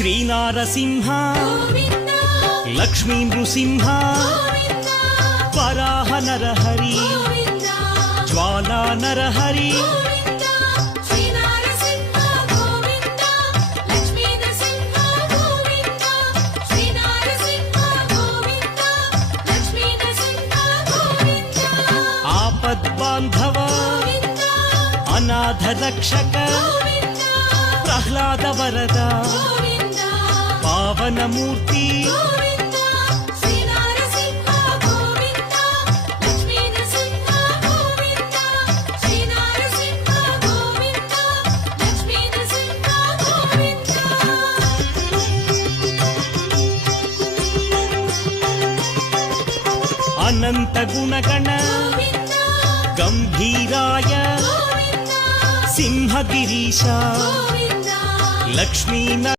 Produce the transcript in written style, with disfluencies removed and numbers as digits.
శ్రీనారసింహ లక్ష్మీ నృసింహ వరాహ నరహరి జ్వాలా నరహరి ఆపద్బాంధవ అనాథ రక్షక ప్రహ్లాద వరద పావనమూర్తి అనంత గుణగణ గంభీరాయ సింహగిరీశ లక్ష్మీ